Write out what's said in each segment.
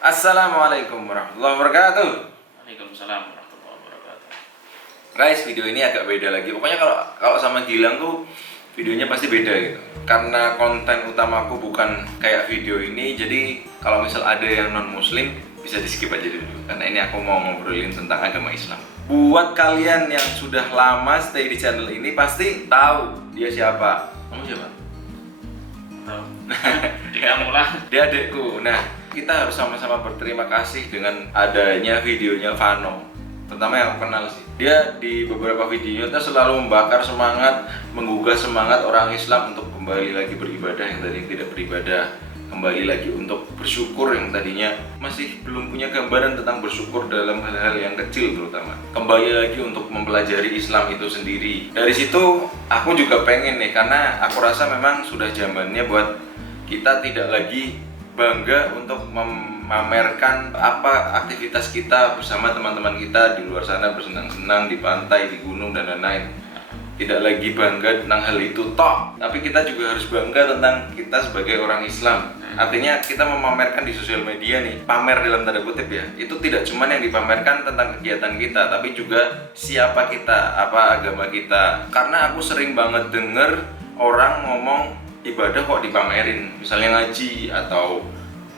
Assalamualaikum warahmatullahi wabarakatuh. Waalaikumsalam warahmatullahi wabarakatuh. Guys, video ini agak beda lagi. Pokoknya kalau sama Gilang tuh videonya pasti beda gitu. Karena konten utamaku bukan kayak video ini, jadi kalau misal ada yang non muslim bisa di skip aja dulu. Karena ini aku mau ngobrolin tentang agama Islam. Buat kalian yang sudah lama stay di channel ini pasti tahu dia siapa. Kamu siapa? Tahu. Dia mulai. Dia adekku. Nah, kita harus sama-sama berterima kasih dengan adanya videonya Vano. Pertama yang aku kenal sih. Dia di beberapa videonya selalu membakar semangat, menggugah semangat orang Islam untuk kembali lagi beribadah yang tadi tidak beribadah, kembali lagi untuk bersyukur yang tadinya masih belum punya gambaran tentang bersyukur dalam hal-hal yang kecil terutama. Kembali lagi untuk mempelajari Islam itu sendiri. Dari situ aku juga pengen nih, karena aku rasa memang sudah zamannya buat kita tidak lagi bangga untuk memamerkan apa aktivitas kita bersama teman-teman kita di luar sana, bersenang-senang di pantai, di gunung dan lain-lain. Tidak lagi bangga tentang hal itu toh, tapi kita juga harus bangga tentang kita sebagai orang Islam. Artinya kita memamerkan di sosial media nih, pamer dalam tanda kutip ya, itu tidak cuma yang dipamerkan tentang kegiatan kita, tapi juga siapa kita, apa agama kita. Karena aku sering banget denger orang ngomong ibadah kok dipamerin, misalnya ngaji atau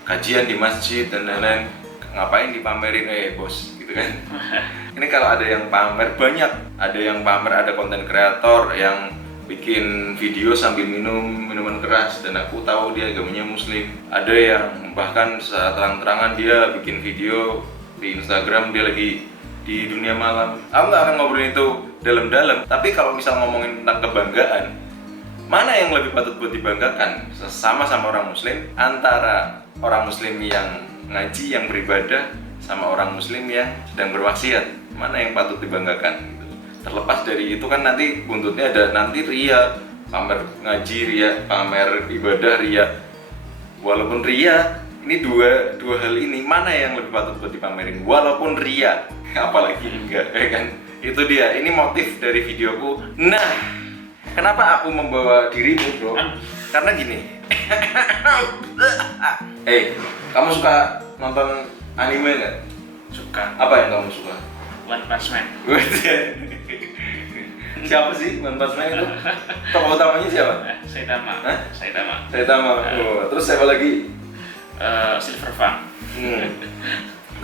kajian di masjid dan lain-lain, ngapain dipamerin bos gitu kan. Ini kalau ada yang pamer, banyak ada yang pamer, ada konten kreator yang bikin video sambil minum minuman keras dan aku tahu dia agamanya muslim. Ada yang bahkan secara terang-terangan dia bikin video di Instagram dia lagi di dunia malam. Aku nggak akan ngobrolin itu dalam-dalam, tapi kalau misal ngomongin tentang kebanggaan, mana yang lebih patut buat dibanggakan sama-sama orang muslim, antara orang muslim yang ngaji, yang beribadah, sama orang muslim yang sedang bermaksiat? Mana yang patut dibanggakan gitu. Terlepas dari itu kan nanti buntutnya ada nanti ria, pamer ngaji ria, pamer ibadah ria. Walaupun ria, ini dua hal ini mana yang lebih patut buat dipamerin? Walaupun ria, apalagi enggak, ya kan? Itu dia, ini motif dari videoku. Nah, kenapa aku membawa dirimu bro? Karena gini. Kamu suka nonton anime nggak? Suka. Apa yang kamu suka? One Punch Man. Siapa sih One Punch Man itu? Tokoh utamanya siapa? Saitama. Hah? Saitama. Oh, terus siapa lagi? Silver Fang.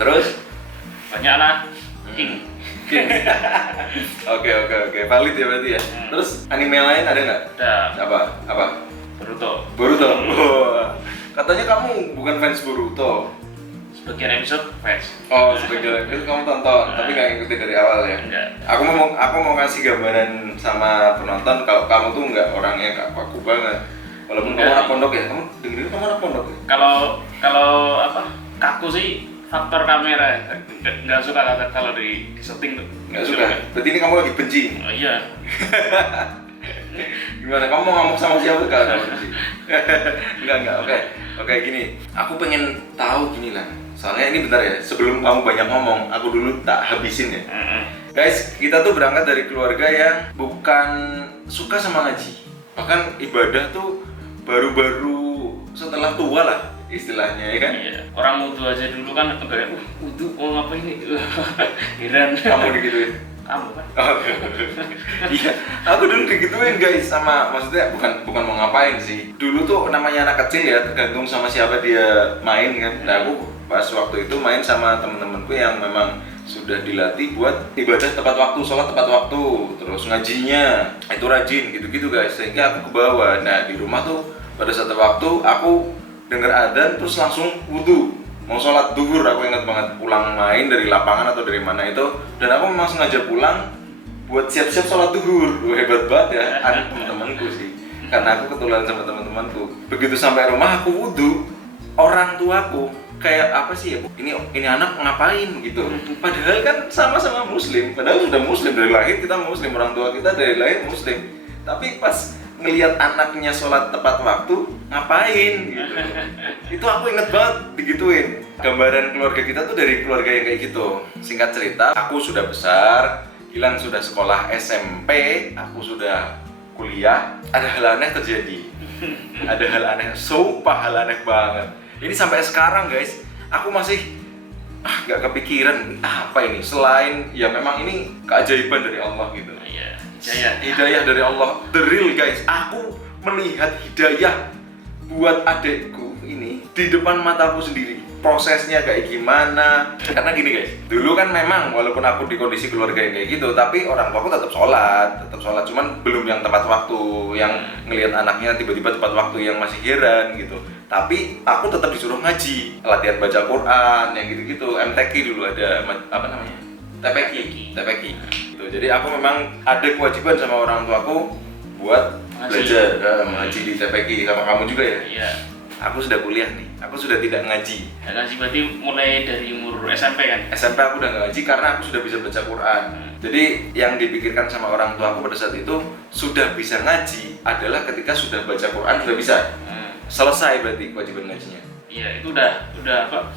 Terus? Banyak lah. King. Oke, valid ya berarti ya. Terus anime lain ada nggak? Ada. Apa? Boruto. Oh, katanya kamu bukan fans Boruto. Sebagian episode fans. Oh, sebagian itu kamu tonton, tapi nggak ngikutin dari awal ya? Enggak. Aku mau kasih gambaran sama penonton kalau kamu tuh nggak orangnya kaku banget. Walaupun kamu anak pondok ya, kamu dengerin kamu anak pondok ya? Kalau apa? Kaku sih faktor kamera. Nggak suka kalau di setting tuh. Nggak suka. Berarti ini kamu lagi benci. Oh, iya. Gimana? Kamu mau ngomong sama siapa kalau benci? Enggak. Oke, gini. Aku pengen tahu gini lah. Soalnya ini bentar ya, sebelum kamu banyak ngomong, aku dulu tak habisin ya. Guys, kita tuh berangkat dari keluarga yang bukan suka sama ngaji. Bahkan ibadah tuh baru-baru setelah tua lah istilahnya, ya kan? Iya. Orang wudu aja dulu kan kayak wudu mau ngapain nih? Heran. Kamu digituin? Kamu kan? Iya, aku dulu digituin guys, sama maksudnya bukan mau ngapain sih. Dulu tuh namanya anak kecil ya, tergantung sama siapa dia main kan. Nah, aku pas waktu itu main sama temen-temenku yang memang sudah dilatih buat ibadah tepat waktu, sholat tepat waktu, terus ngajinya itu rajin gitu-gitu guys, sehingga aku ke bawah. Nah, di rumah tuh pada satu waktu aku denger adzan terus langsung wudu mau sholat duhur. Aku ingat banget pulang main dari lapangan atau dari mana itu, dan aku memang sengaja pulang buat siap-siap sholat duhur. Hebat banget ya, ada teman-temanku sih, karena aku ketularan sama teman-temanku. Begitu sampai rumah aku wudu, orang tuaku kayak apa sih ya, ini anak ngapain gitu. Padahal kan sama-sama muslim, padahal sudah muslim dari lahir, kita muslim, orang tua kita dari lahir muslim, tapi pas ngelihat anaknya sholat tepat waktu ngapain gitu. Itu aku inget banget digituin. Gambaran keluarga kita tuh dari keluarga yang kayak gitu. Singkat cerita, aku sudah besar, Gilang sudah sekolah SMP, aku sudah kuliah. Ada hal aneh terjadi. Ada hal aneh, sumpah hal aneh banget. Ini sampai sekarang guys, aku masih nggak kepikiran apa ini selain ya memang ini keajaiban dari Allah gitu. Iya, Hidayah dari Allah, the real guys. Aku melihat hidayah buat adekku ini di depan mataku sendiri. Prosesnya kayak gimana? Karena gini guys, dulu kan memang walaupun aku di kondisi keluarga yang kayak gitu, tapi orang tuaku tetap sholat, cuman belum yang tepat waktu, yang ngelihat anaknya tiba-tiba tepat waktu yang masih heran gitu. Tapi aku tetap disuruh ngaji, latihan baca Quran, yang gitu-gitu. MTQ dulu ada apa namanya? TPQ. Gitu. Jadi aku memang ada kewajiban sama orang tuaku buat belajar mengaji di TPQ sama kamu juga ya. Iya. Aku sudah kuliah nih, aku sudah tidak ngaji. Ngaji berarti mulai dari umur SMP kan? SMP aku udah nggak ngaji karena aku sudah bisa baca Quran. Jadi yang dipikirkan sama orang tua aku pada saat itu sudah bisa ngaji adalah ketika sudah baca Quran sudah bisa. Selesai berarti kewajiban ngajinya. Iya, itu udah apa?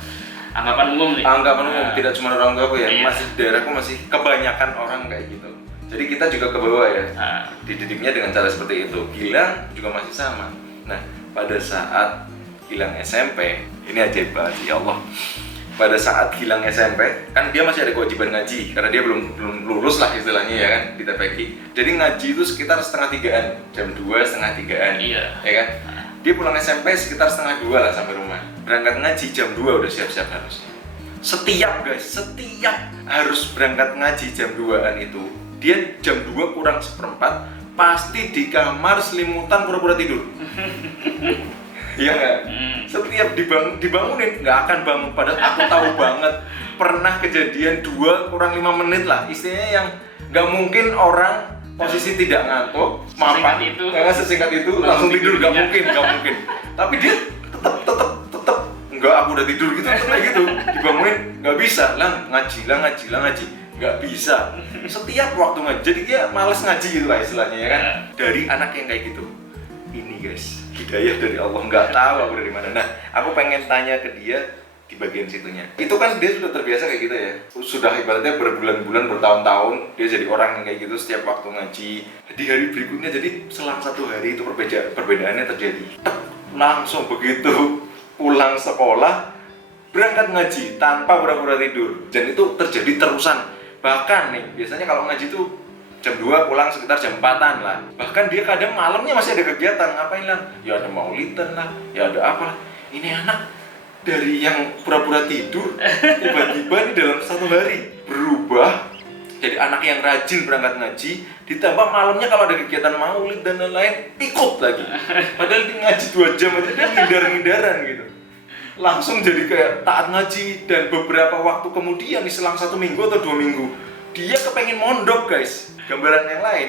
Anggapan umum nih. Anggapan umum, tidak cuma orang tua aku ya, Iya. masih di daerahku masih kebanyakan orang kayak gitu. Jadi kita juga ke bawah ya. Dididiknya dengan cara seperti itu. Gilang juga masih sama. Nah, pada saat Gilang SMP, ini ajaib banget sih, ya Allah. Pada saat Gilang SMP, kan dia masih ada kewajiban ngaji karena dia belum lulus lah istilahnya ya kan di TPQ. Jadi ngaji itu sekitar 2:30-an, jam 2 setengah 3-an. Iya. Ya kan? Dia pulang SMP sekitar 1:30 lah sampai rumah. Berangkat ngaji jam 2 udah siap-siap harusnya. Setiap harus berangkat ngaji jam 2-an itu. Dia jam 2 kurang seperempat pasti di kamar selimutan pura-pura tidur. Iya nggak? Setiap dibangunin nggak akan bangun. Padahal aku tahu banget pernah kejadian 2 kurang 5 menit lah. Istilahnya yang nggak mungkin orang posisi tidak ngantuk, mapan itu, sesingkat itu langsung tidur, nggak mungkin. Tapi dia tetap nggak, aku udah tidur gitu, tetap kayak gitu. Dibangunin nggak bisa, ngaji, nggak bisa. Setiap waktu ngaji, jadi dia males ngaji gitu lah istilahnya ya kan. Dari anak yang kayak gitu. Ini guys, hidayah dari Allah, nggak tahu aku dari mana. Nah, aku pengen tanya ke dia di bagian situnya. Itu kan dia sudah terbiasa kayak gitu ya. Sudah ibaratnya berbulan-bulan, bertahun-tahun dia jadi orang yang kayak gitu setiap waktu ngaji. Di hari berikutnya jadi selang 1 hari itu perbedaannya terjadi. Langsung begitu pulang sekolah berangkat ngaji tanpa pura-pura tidur. Dan itu terjadi terusan. Bahkan nih, biasanya kalau ngaji itu jam 2 pulang sekitar jam 4-an lah. Bahkan dia kadang malamnya masih ada kegiatan. Ngapain lah? Ya ada maulidan lah, ya ada apa lah. Ini anak dari yang pura-pura tidur tiba-tiba nih dalam 1 hari berubah jadi anak yang rajin berangkat ngaji, ditambah malamnya kalau ada kegiatan maulid dan lain-lain ikut lagi. Padahal dia ngaji 2 jam aja dia ngindar-ngindaran gitu. Langsung jadi kayak taat ngaji. Dan beberapa waktu kemudian nih selang 1 minggu atau 2 minggu dia kepengen mondok guys. Gambaran yang lain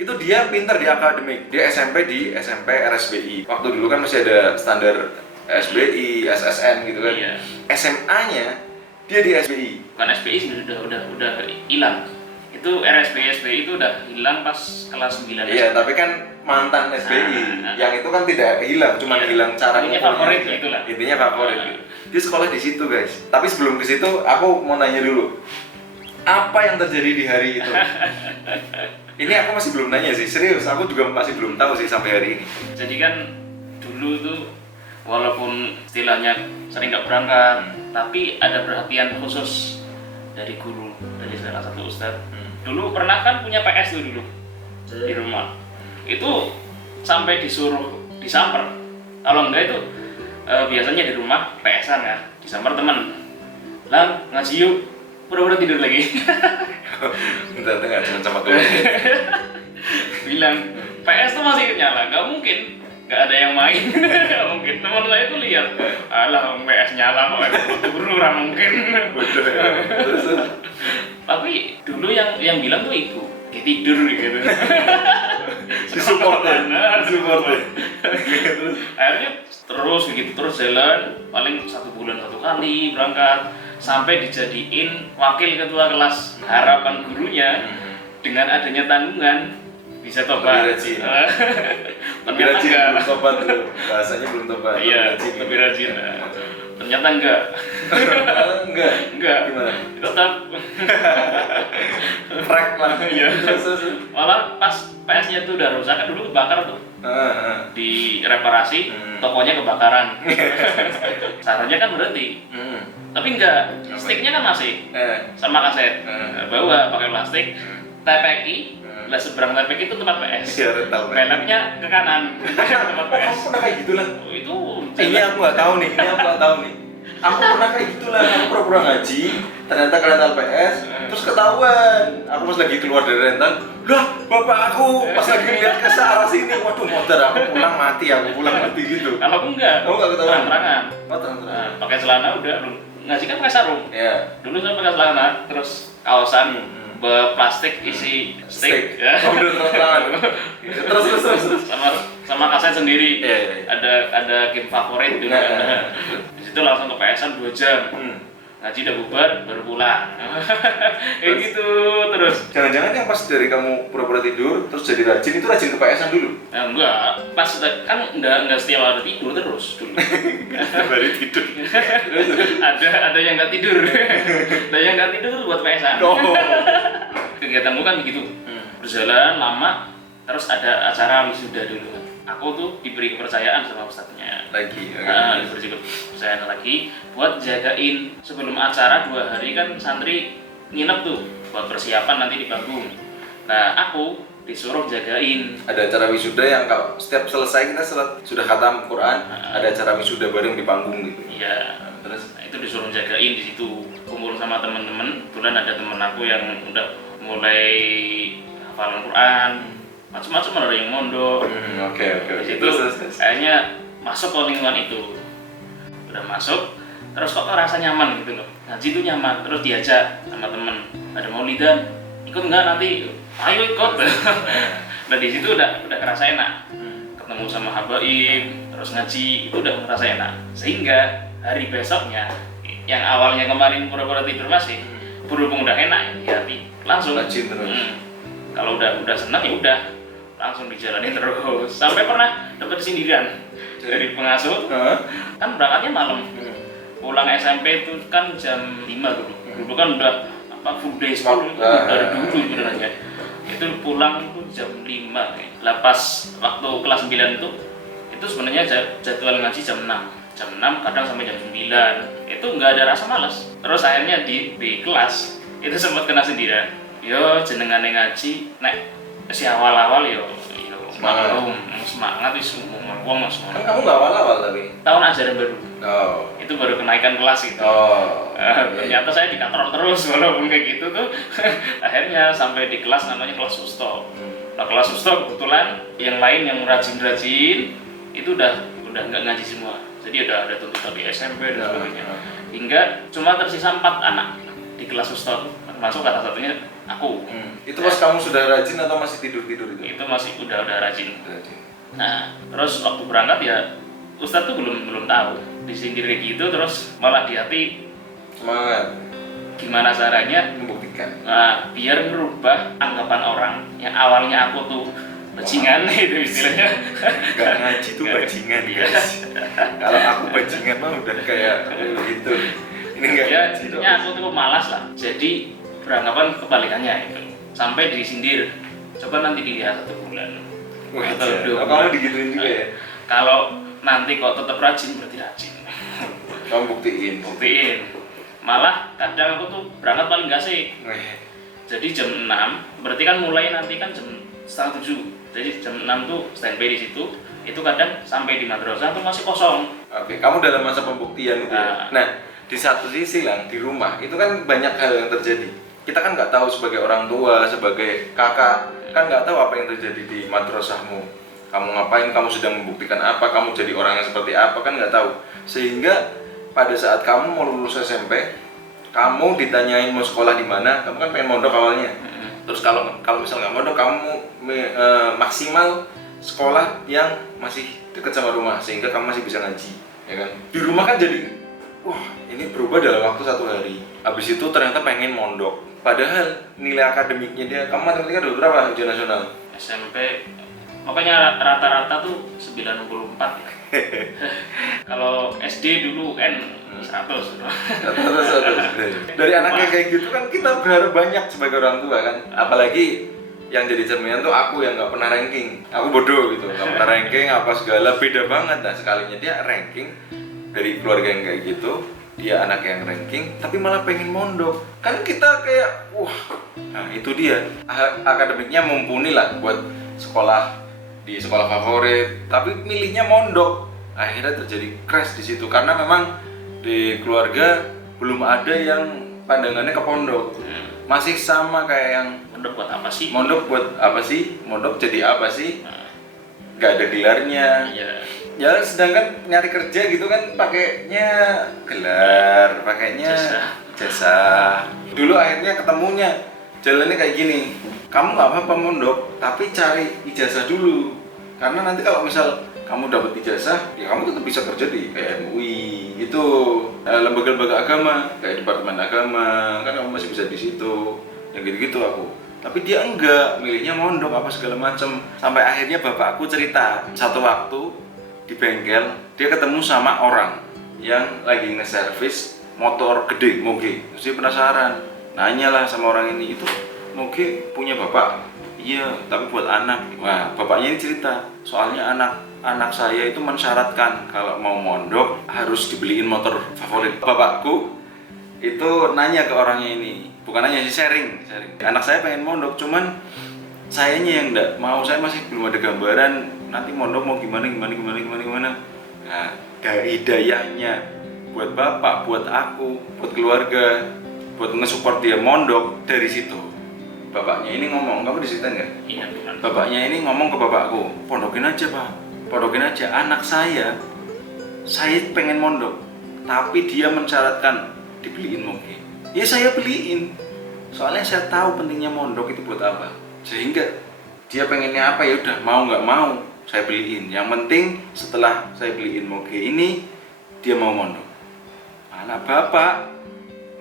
itu dia pintar di akademik, dia SMP di SMP RSBI. Waktu dulu kan masih ada standar SBI, SSN gitu kan. Iya. SMA-nya dia di SBI. Bukan SBI sih, udah hilang. Itu SBI itu udah hilang pas kelas 9. Iya, tapi kan mantan SBI. Yang itu kan tidak hilang, cuma hilang cara intinya favorit gitu lah. Intinya favorit gitu. Dia sekolah di situ, guys. Tapi sebelum ke situ aku mau nanya dulu. Apa yang terjadi di hari itu? Ini aku masih belum nanya sih, serius. Aku juga masih belum tahu sih sampai hari ini. Jadi kan dulu tuh walaupun istilahnya sering nggak berangkat, tapi ada perhatian khusus dari guru, dari salah satu ustadz. Dulu pernah kan punya PS tuh dulu di rumah. Itu sampai disuruh disamper. Kalau enggak itu biasanya di rumah PS-an ya, disamper teman. Lah ngaji yuk. Pura-pura tidur lagi. Bentar, nggak cuma sama temen. Bilang PS tuh masih nyala, nggak mungkin nggak ada yang main. Nggak mungkin. Teman saya tuh lihat, alah PS nyala kok, buru nggak mungkin. Betul ya. Tapi dulu yang bilang tuh ibu, dia tidur gitu. Disupport ya. Akhirnya terus jalan, paling 1 bulan 1 kali berangkat. Sampai dijadiin wakil ketua kelas. Harapan gurunya dengan adanya tanggungan bisa tobat. Lebih rajin, belum tobat dulu. Bahasanya belum tobat. Iya, lebih rajin. Ternyata enggak. Enggak. Gimana? Tetap. Frek lah. Iya. Malah pas PS-nya tuh udah rusak kan dulu kebakar tuh. Direparasi, tokonya kebakaran. Sarannya kan berhenti. Tapi enggak, sticknya kan masih sama kaset. Bawa pakai plastik, TPI. Lah seberang TPI itu tempat PS. Iya, rental. Belakangnya ke kanan. Tempat PS. Aku pernah kayak gitu lah. Itu Ini aku nggak tahu nih. Aku pernah kayak gitu lah. Aku pura-pura ngaji, ternyata ke rental PS, terus ketahuan. Aku pas lagi keluar dari rental, lah bapak aku pas lagi lihat ke arah sini, waduh motor aku pulang mati gitu. kalau aku enggak, Oh, enggak ketahuan. terang-terangan. Oh terang-terang. Pakai celana udah, ngaji kan pakai sarung. Ya. Dulu saya pakai celana, terus kaosan berplastik isi stick. Ya. Oh udah terang-terangan. Terus. sama kaset sendiri. Iya. Ada game favorit dulu. Nah. Di situ langsung ke PS-an 2 jam. Ngaji udah bubar baru pulang. Kayak gitu terus. Jangan-jangan yang pas dari kamu pura-pura tidur terus jadi rajin itu rajin ke PS-an dulu. Nah, enggak, pas kan enggak setiap hari tidur terus dulu. Baru tidur. ada yang nggak tidur. Ada yang nggak tidur tuh buat PS-an. Oh. Kegiatanku kan begitu. Berjalan lama terus ada acara wisuda dulu. Aku tuh diberi kepercayaan sama ustadznya. Lagi. Diberi kepercayaan lagi buat jagain sebelum acara 2 hari kan santri nginep tuh buat persiapan nanti di panggung. Nah, aku disuruh jagain. Ada acara wisuda yang kalau setiap selesai kita sudah khatam Quran, ada acara wisuda bareng di panggung gitu. Iya. Terus Itu disuruh jagain di situ, kumpul sama temen-temen. Kebetulan ada temen aku yang udah mulai hafalan Quran, macam-macam, ada yang mondok. Oke. Di situ Terus. kayaknya masuk ke lingkungan itu. Udah masuk, terus kok rasa nyaman gitu loh. Ngaji itu nyaman, terus diajak sama temen. Ada maulidan, ikut nggak nanti? Ayo ikut. Nah di situ udah kerasa enak. Ketemu sama habaib, terus ngaji itu udah merasa enak. Sehingga hari besoknya, yang awalnya kemarin pura-pura tidur masih, berhubung udah enak ya hati, langsung. Rajin terus. Kalau udah senang ya udah langsung dijalani terus. Sampai pernah dapat sindiran dari pengasuh. Kan berangkatnya malam. Pulang SMP itu kan jam 5 dulu. Dulu kan udah full day school dari dulu sebenarnya. Itu pulang itu jam 5. Lah pas waktu kelas 9 itu sebenarnya jadwal ngaji jam 6. Jam 6 kadang sampai jam 9. Itu nggak ada rasa malas. Terus akhirnya di kelas itu sempat kena sindiran. Yo jenengane ngaji nek si awal-awal yo semangat wis wong Mas. Kan kamu nggak awal-awal tapi. Tahun ajaran baru. Oh. Itu baru kenaikan kelas itu. Ternyata saya dikatrol terus walaupun kayak gitu tuh. Akhirnya sampai di kelas namanya kelas susto. Nah, kelas susto kebetulan yang lain yang rajin-rajin itu udah nggak ngaji semua. Jadi ada tuntutan di SMP dan sebagainya. Hingga cuma tersisa 4 anak di kelas susto, termasuk kata satunya aku. Itu pas kamu sudah rajin atau masih tidur-tidur itu? Itu masih udah rajin. Nah, terus waktu berangkat ya Ustadz tuh belum tahu disindir kayak gitu, terus malah di hati semangat. Gimana caranya Membuktikan. Nah, biar merubah anggapan orang yang awalnya aku tuh bajingan itu istilahnya. Gak ngaji tuh bajingan guys. Kalau aku bajingan mah udah kayak gitu. Ini enggak Ya, ngaji intinya aku tuh malas lah. Jadi beranggapan kebalikannya itu. Sampai disindir. Coba nanti dilihat 1 bulan. Atau 2 bulan. Kamu digituin juga ya? Kalau nanti kok tetap rajin berarti rajin. Kamu buktiin. Malah kadang aku tuh berangkat paling gak sih. Jadi jam 6, berarti kan mulai nanti kan jam 6:30. Jadi jam 6 tuh standby di situ. Itu kadang sampai di madrasah tuh masih kosong. Oke, kamu dalam masa pembuktian itu ya? Nah, di satu sisi lah, di rumah itu kan banyak hal yang terjadi. Kita kan nggak tahu sebagai orang tua, sebagai kakak, kan nggak tahu apa yang terjadi di madrasahmu. Kamu ngapain, kamu sedang membuktikan apa, kamu jadi orang yang seperti apa, kan nggak tahu. Sehingga pada saat kamu mau lulus SMP, kamu ditanyain mau sekolah di mana, kamu kan pengen mondok awalnya. Terus kalau misalnya nggak mondok, kamu maksimal sekolah yang masih dekat sama rumah, sehingga kamu masih bisa ngaji, ya kan? Di rumah kan jadi, wah ini berubah dalam waktu 1 hari. Habis itu ternyata pengen mondok. Padahal nilai akademiknya dia, kamu matematika udah berapa ujian nasional? SMP, makanya rata-rata tuh 94 ya. Kalau SD dulu N 100. Dari anaknya kayak gitu kan kita berharap banyak sebagai orang tua kan. Apalagi yang jadi cerminan tuh aku yang nggak pernah ranking. Aku bodoh gitu, nggak pernah ranking apa segala, beda banget. Nah sekalinya dia ranking dari keluarga yang kayak gitu, dia anak yang ranking tapi malah pengen mondok, kan kita kayak wah. Nah itu dia, akademiknya mumpuni lah buat sekolah di sekolah favorit, tapi milihnya mondok. Akhirnya terjadi crash di situ karena memang di keluarga belum ada yang pandangannya ke pondok. Masih sama kayak yang Mondok buat apa sih? mondok buat apa sih, mondok jadi apa sih, nggak ada gelarnya. Iya. Ya sedangkan nyari kerja gitu kan pakainya gelar, pakainya jasa. Dulu akhirnya ketemunya jalannya kayak gini, kamu nggak apa-apa mondok tapi cari ijazah dulu, karena nanti kalau misal kamu dapat ijazah ya kamu tetap bisa kerja di kayak MUI gitu, lembaga-lembaga agama kayak departemen agama kan kamu masih bisa di situ, yang gitu-gitu aku. Tapi dia enggak, milihnya mondok apa segala macem. Sampai akhirnya bapakku cerita satu waktu di bengkel dia ketemu sama orang yang lagi nge-service motor gede moge. Terus dia penasaran, nanyalah sama orang ini, itu moge punya bapak? Iya, tapi buat anak. Wah, bapaknya ini cerita, soalnya anak saya itu mensyaratkan kalau mau mondok harus dibeliin motor favorit. Bapakku itu nanya ke orangnya ini, bukan nanya sih, sharing. Anak saya pengen mondok, cuman sayanya yang enggak mau, saya masih belum ada gambaran nanti mondok mau gimana. Nah, dari hidayahnya buat bapak, buat aku, buat keluarga, buat nge-support dia mondok dari situ. Bapaknya ini ngomong, kamu diceritain nggak? Iya, benar. Bapaknya ini ngomong ke bapakku, pondokin aja pak, pondokin aja anak saya pengen mondok, tapi dia mensyaratkan dibeliin moge. Ya saya beliin, soalnya saya tahu pentingnya mondok itu buat apa. Sehingga dia pengennya apa ya udah, mau nggak mau saya beliin. Yang penting setelah saya beliin moge ini dia mau mondok. Malah bapak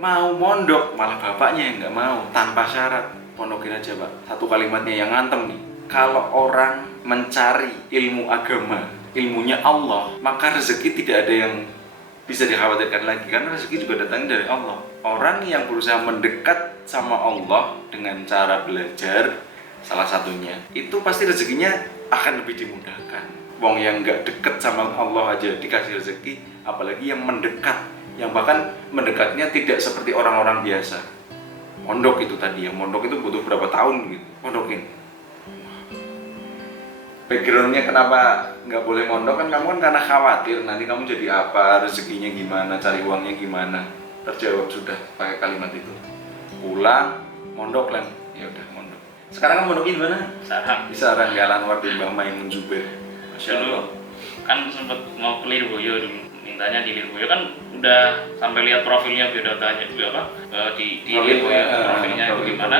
mau mondok, malah bapaknya yang nggak mau tanpa syarat. Pondokin aja pak. Satu kalimatnya yang ngantem nih, kalau orang mencari ilmu agama, ilmunya Allah, maka rezeki tidak ada yang bisa dikhawatirkan lagi, karena rezeki juga datangnya dari Allah. Orang yang berusaha mendekat sama Allah dengan cara belajar, salah satunya, itu pasti rezekinya akan lebih dimudahkan. Wong yang nggak deket sama Allah aja dikasih rezeki, apalagi yang mendekat, yang bahkan mendekatnya tidak seperti orang-orang biasa. Mondok itu tadi, yang mondok itu butuh berapa tahun gitu, mondokin. Backgroundnya kenapa nggak boleh mondok kan, kamu kan karena khawatir nanti kamu jadi apa, rezekinya gimana, cari uangnya gimana. Terjawab sudah pakai kalimat itu. Pulang, mondok lem, ya udah mondok. Sekarang kamu mondoknya di mana? Sarang. Di Sarang, Jalan Wardi Mbah Maimun Zubair. Masya Allah. Kan sempet mau ke Lirboyo dulu, mintanya di Lirboyo kan udah sampai lihat profilnya, biodatanya juga apa di Lirboyo profilnya itu gimana,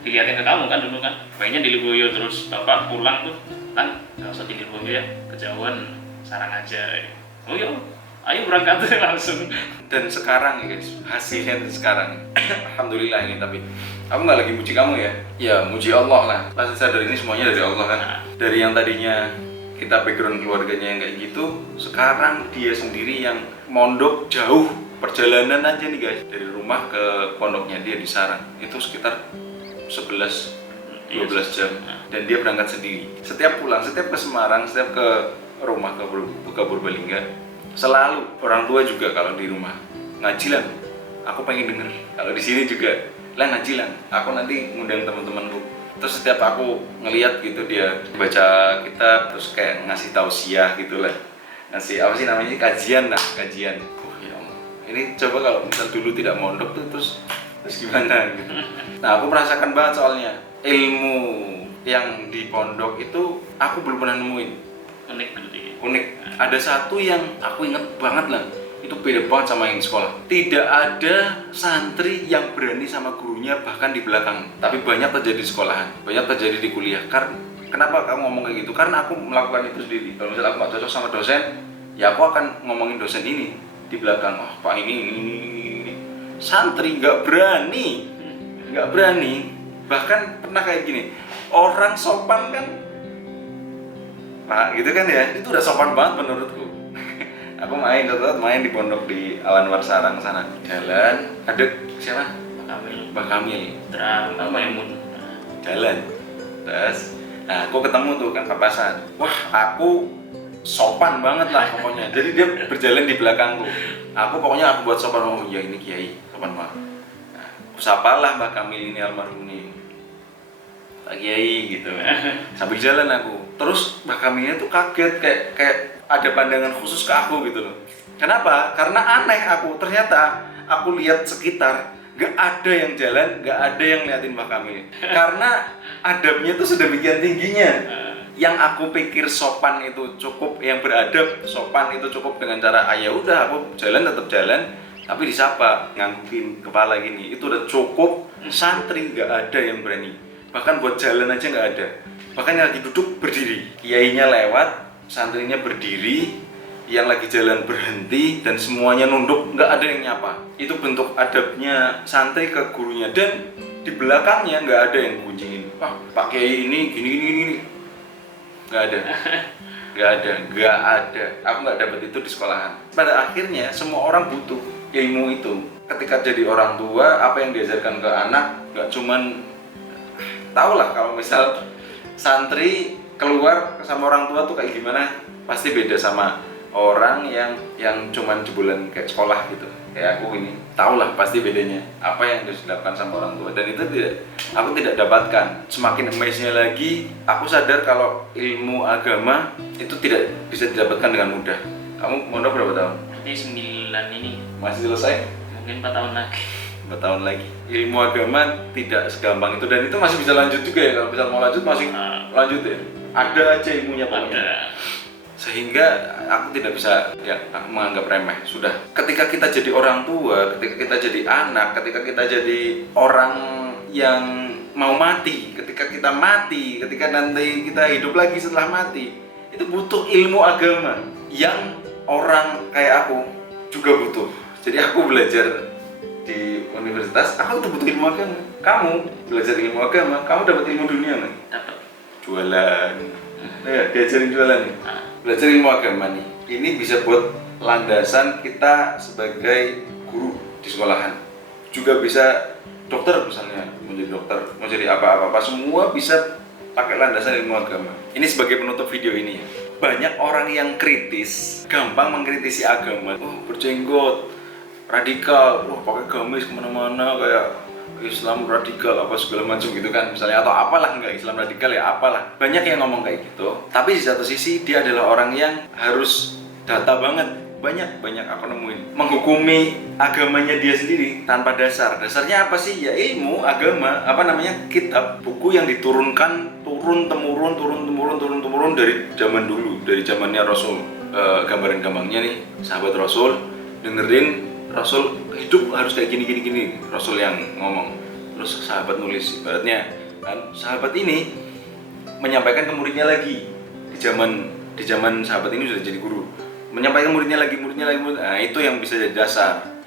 dilihatin ke kamu kan dulu kan, kayaknya di Lirboyo. Terus bapak pulang tuh kan, nggak usah di Lirboyo ya, kejauhan, Sarang aja. Oh iya, ayo berangkat langsung. Dan sekarang ya guys, hasilnya sekarang alhamdulillah ini. Tapi aku nggak lagi muji kamu ya, ya muji Allah lah. Pasti sadar ini semuanya dari Allah kan. Dari yang tadinya kita background keluarganya yang kayak gitu, sekarang dia sendiri yang mondok jauh, perjalanan aja nih guys, dari rumah ke pondoknya dia di Sarang itu sekitar 11-12 jam, dan dia berangkat sendiri. Setiap pulang, setiap ke Semarang, setiap ke rumah ke Purbalingga, selalu orang tua juga kalau di rumah ngaji lah, aku pengen denger. Kalau di sini juga lah ngaji lah, aku nanti ngundang teman-temanku. Terus setiap aku ngeliat gitu dia baca kitab, terus kayak ngasih tausiah gitu lah, ngasih apa sih namanya, kajian lah, kajian. Oh ya Allah, ini coba kalau misal dulu tidak mondok tuh terus gimana gitu. Nah aku merasakan banget soalnya ilmu yang di pondok itu aku belum pernah nemuin. Unik berarti. Unik. Ada satu yang aku inget banget lah, itu beda banget sama yang di sekolah. Tidak ada santri yang berani sama gurunya bahkan di belakang. Tapi banyak terjadi di sekolahan, banyak terjadi di kuliah. Karena kenapa kamu ngomong kayak gitu? Karena aku melakukan itu sendiri. Kalau misalnya aku nggak cocok sama dosen, ya aku akan ngomongin dosen ini di belakang. Oh pak ini. Santri nggak berani. Bahkan pernah kayak gini, orang sopan kan, pak gitu kan ya, itu udah sopan banget menurutku. Aku main di pondok di Alanwar Sarang sana. Jalan, ada siapa? Mbak Kamil. Terang Maimun. Jalan. Terus, nah aku ketemu tuh kan papasan. Wah, aku sopan banget lah pokoknya. Jadi dia berjalan di belakangku. Aku buat sopan, oh iya ini kiai, sopan banget. Nah, aku sapalah Mbak Kamil ini almarhum ini. Pak Kiai gitu. Sambil jalan aku. Terus Mbak Kamilnya tuh kaget kayak ada pandangan khusus ke aku gitu loh. Kenapa? Karena aneh aku. Ternyata aku lihat sekitar gak ada yang jalan, gak ada yang liatin Mbak Kamil. Karena adabnya tuh sudah demikian tingginya. Yang aku pikir sopan itu cukup, yang beradab sopan itu cukup dengan cara ya udah aku jalan tetap jalan, tapi disapa ngangkutin kepala gini itu udah cukup. Santri nggak ada yang berani, bahkan buat jalan aja nggak ada. Bahkan yang lagi duduk berdiri, kiainya lewat, santrinya berdiri, yang lagi jalan berhenti, dan semuanya nunduk, nggak ada yang nyapa. Itu bentuk adabnya santri ke gurunya. Dan di belakangnya nggak ada yang kunjingin, Pak Kiai ini gini. Nggak ada. Aku nggak dapat itu di sekolahan. Pada akhirnya semua orang butuh ilmu itu. Ketika jadi orang tua, apa yang diajarkan ke anak nggak cuman tau lah kalau misal santri keluar sama orang tua tuh kayak gimana, pasti beda sama orang yang cuman jebolan kayak sekolah gitu. Kayak aku ini, tau lah pasti bedanya apa yang harus dilakukan sama orang tua, dan itu aku tidak dapatkan. Semakin amaze-nya lagi, aku sadar kalau ilmu agama itu tidak bisa didapatkan dengan mudah. Kamu mondok berapa tahun? Berarti 9 ini Masih selesai? mungkin 4 tahun lagi. 4 tahun lagi. Ilmu agama tidak segampang itu, dan itu masih bisa lanjut juga ya. Kalau bisa mau lanjut masih lanjut ya. Ada aja ilmunya pokoknya. Ada. Sehingga aku tidak bisa menganggap remeh. Sudah, ketika kita jadi orang tua, ketika kita jadi anak, ketika kita jadi orang yang mau mati, ketika kita mati, ketika nanti kita hidup lagi setelah mati, itu butuh ilmu agama yang orang kayak aku juga butuh. Jadi aku belajar di universitas, aku tuh butuh ilmu agama. Kamu belajar ilmu agama, kamu dapat ilmu dunia nggak? Dapat. Jualan, ya, diajarin jualan nih. Belajar ilmu agama nih, ini bisa buat landasan kita sebagai guru di sekolahan. Juga bisa dokter misalnya, mau jadi dokter, mau jadi apa-apa, semua bisa pakai landasan ilmu agama. Ini sebagai penutup video ini ya. Banyak orang yang kritis, gampang mengkritisi agama. Oh, berjenggot, radikal, pakai gamis kemana-mana kayak Islam radikal apa segala macam gitu kan misalnya, atau apalah, enggak Islam radikal ya apalah, banyak yang ngomong kayak gitu. Tapi di satu sisi dia adalah orang yang harus data banget. Banyak aku nemuin menghukumi agamanya dia sendiri tanpa dasarnya apa sih ya, ilmu agama, kitab, buku yang diturunkan turun temurun dari zaman dulu, dari zamannya Rasul. Gambaran gampangnya nih, sahabat Rasul dengerin Rasul hidup harus kayak gini. Rasul yang ngomong, terus sahabat nulis. Ibaratnya kan sahabat ini menyampaikan ke muridnya lagi di zaman sahabat ini sudah jadi guru, menyampaikan muridnya lagi. Nah, itu yang bisa jadi dasar.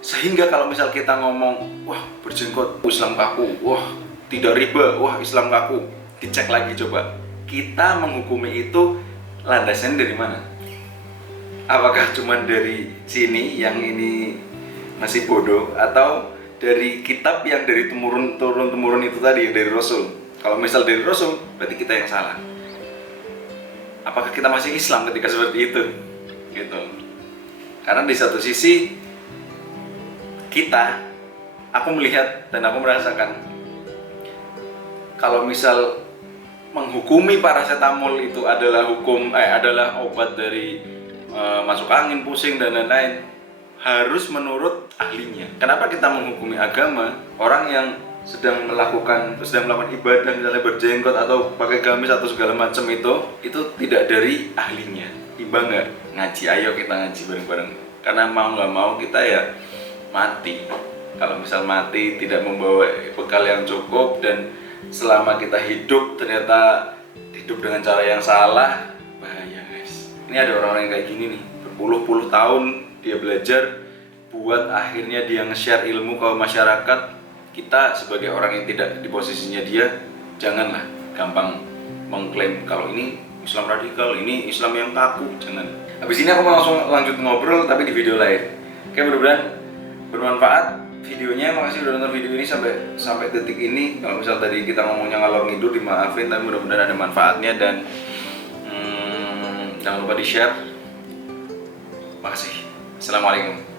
Sehingga kalau misal kita ngomong, wah berjenggot Islam kaku, wah tidak riba, wah Islam kaku, dicek lagi coba kita menghukumi itu landasannya dari mana. Apakah cuma dari sini yang ini masih bodoh, atau dari kitab yang dari turun itu tadi dari Rasul? Kalau misal dari Rasul, berarti kita yang salah. Apakah kita masih Islam ketika seperti itu? Gitu. Karena di satu sisi aku melihat dan aku merasakan kalau misal menghukumi paracetamol itu adalah adalah obat dari masuk angin, pusing dan lain-lain, harus menurut ahlinya. Kenapa kita menghukumi agama? Orang yang sedang melakukan ibadah, misalnya berjenggot atau pakai gamis atau segala macam itu tidak dari ahlinya. Tiba nggak ngaji, ayo kita ngaji bareng-bareng. Karena mau nggak mau kita ya mati. Kalau misal mati tidak membawa bekal yang cukup, dan selama kita hidup ternyata hidup dengan cara yang salah, bahaya guys. Ini ada orang-orang yang kayak gini nih, berpuluh-puluh tahun dia belajar, buat akhirnya dia nge-share ilmu ke masyarakat. Kita sebagai orang yang tidak di posisinya dia, janganlah gampang mengklaim kalau ini Islam radikal, ini Islam yang kaku, jangan. Habis ini aku mau langsung lanjut ngobrol tapi di video lain. Oke, mudah-mudahan bermanfaat videonya. Makasih udah nonton video ini sampai detik ini. Kalau misal tadi kita ngomongnya ngalor ngidul dimaafin, tapi mudah-mudahan ada manfaatnya dan jangan lupa di-share. Makasih. Assalamualaikum.